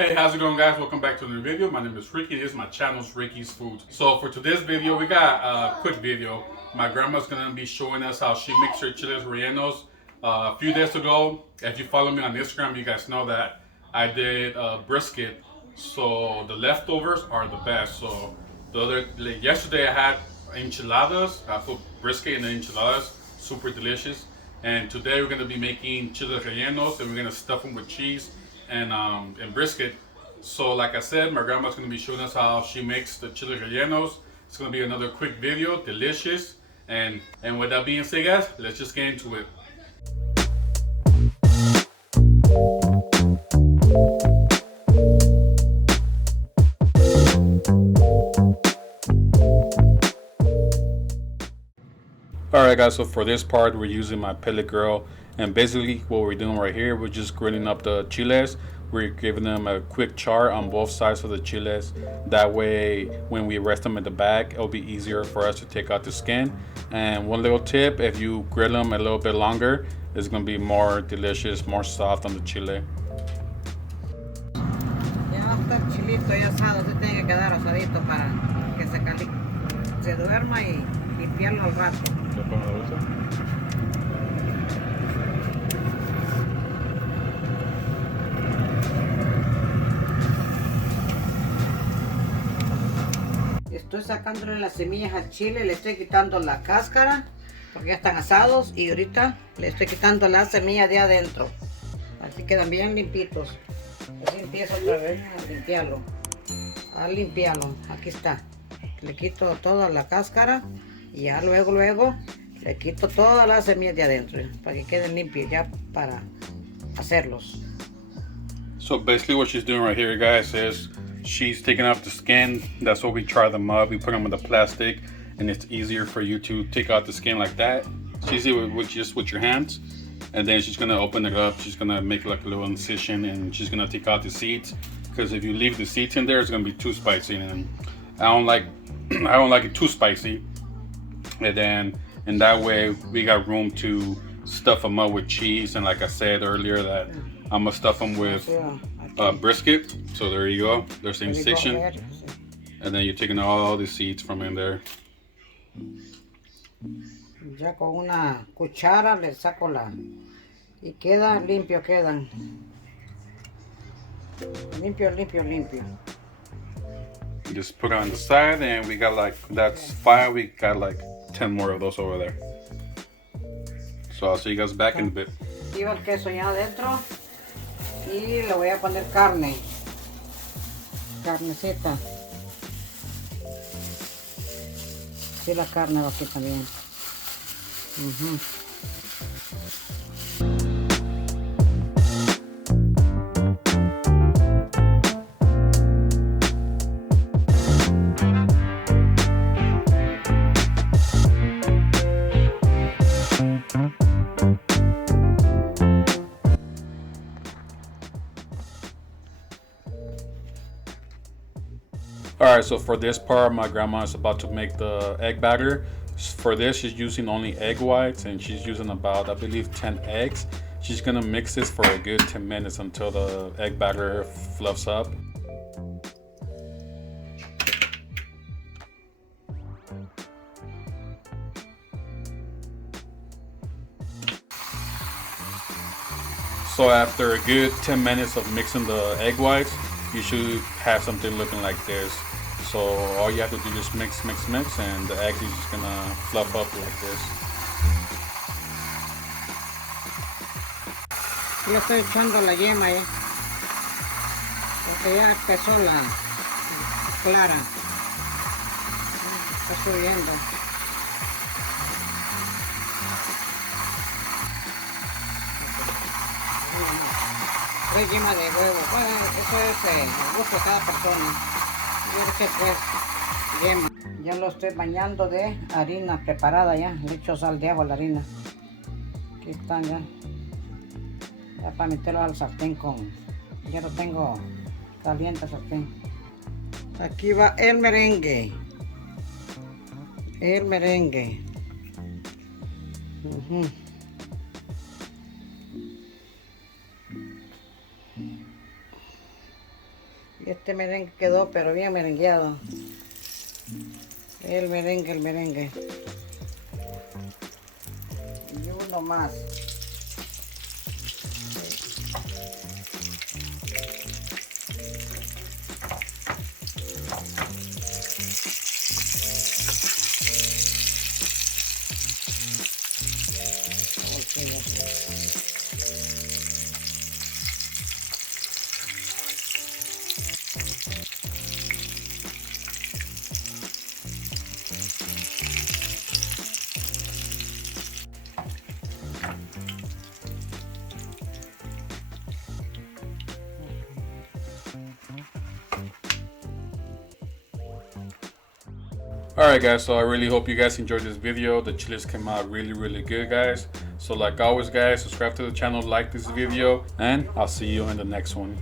Hey, how's it going, guys? Welcome back to another video. My name is Ricky. This is my channel's Rickysfoods. So for today's video, we got a quick video. My grandma's gonna be showing us how she makes her chiles rellenos. A few days ago, if you follow me on Instagram, you guys know that I did brisket. So the leftovers are the best. So yesterday I had enchiladas. I put brisket in the enchiladas, super delicious. And today we're gonna be making chiles rellenos, and we're gonna stuff them with cheese and brisket. So like I said, my grandma's gonna be showing us how she makes the chiles rellenos. It's gonna be another quick video, delicious. And with that being said, guys, let's just get into it. Alright guys, so for this part we're using my pellet grill, and basically what we're doing right here, we're just grilling up the chiles. We're giving them a quick char on both sides of the chiles. That way when we rest them in the bag, it'll be easier for us to take out the skin. And one little tip, if you grill them a little bit longer, it's going to be more delicious, more soft on the chile. Ya está el chilito ya asado, se tiene que quedar asadito para que se duerma y limpiarlo al rato. Estoy sacándole las semillas al chile, le estoy quitando la cáscara porque ya están asados, y ahorita le estoy quitando las semillas de adentro, así quedan bien limpitos. Así empiezo otra vez a limpiarlo, aquí está. Le quito toda la cáscara y ya luego le quito todas las semillas de adentro para que queden limpios ya para hacerlos. So basically what she's doing right here, guys, is she's taking off the skin. That's why we try them up. We put them in the plastic, and it's easier for you to take out the skin like that. It's easy with your hands. And then she's gonna open it up. She's gonna make like a little incision, and she's gonna take out the seeds. Because if you leave the seeds in there, it's gonna be too spicy, and I don't like it too spicy. And then in that way, we got room to stuff them up with cheese. And like I said earlier, that I'm gonna stuff them with brisket. So there you go. There's the incision. And then you're taking all the seeds from in there. Ya con una cuchara le saco y queda limpio, quedan limpio. Just put it on the side, and we got like, that's 5. We got like 10 more of those over there. So I'll see you guys back in a bit. Llevo el queso ya adentro y le voy a poner carnecita. Sí, la carne va aquí también. Alright, so for this part, my grandma is about to make the egg batter. For this, she's using only egg whites, and she's using about, I believe, 10 eggs. She's gonna mix this for a good 10 minutes until the egg batter fluffs up. So after a good 10 minutes of mixing the egg whites, you should have something looking like this. So all you have to do is mix, and the egg is just gonna fluff up like this. Yo estoy echando la yema ya, porque ya empezó la clara, está subiendo. Tres yemas de huevo, bueno, eso es el gusto de cada persona. Yo dije tres yemas. Ya lo estoy bañando de harina preparada ya, le echo sal de agua a la harina. Aquí están ya. Ya para meterlo al sartén ya lo tengo caliente el sartén. Aquí va el merengue. Y este merengue quedó pero bien merengueado. El merengue, el merengue. Y uno más. Alright guys, so I really hope you guys enjoyed this video. The chiles came out really good, guys. So like always guys, subscribe to the channel, like this video, and I'll see you in the next one.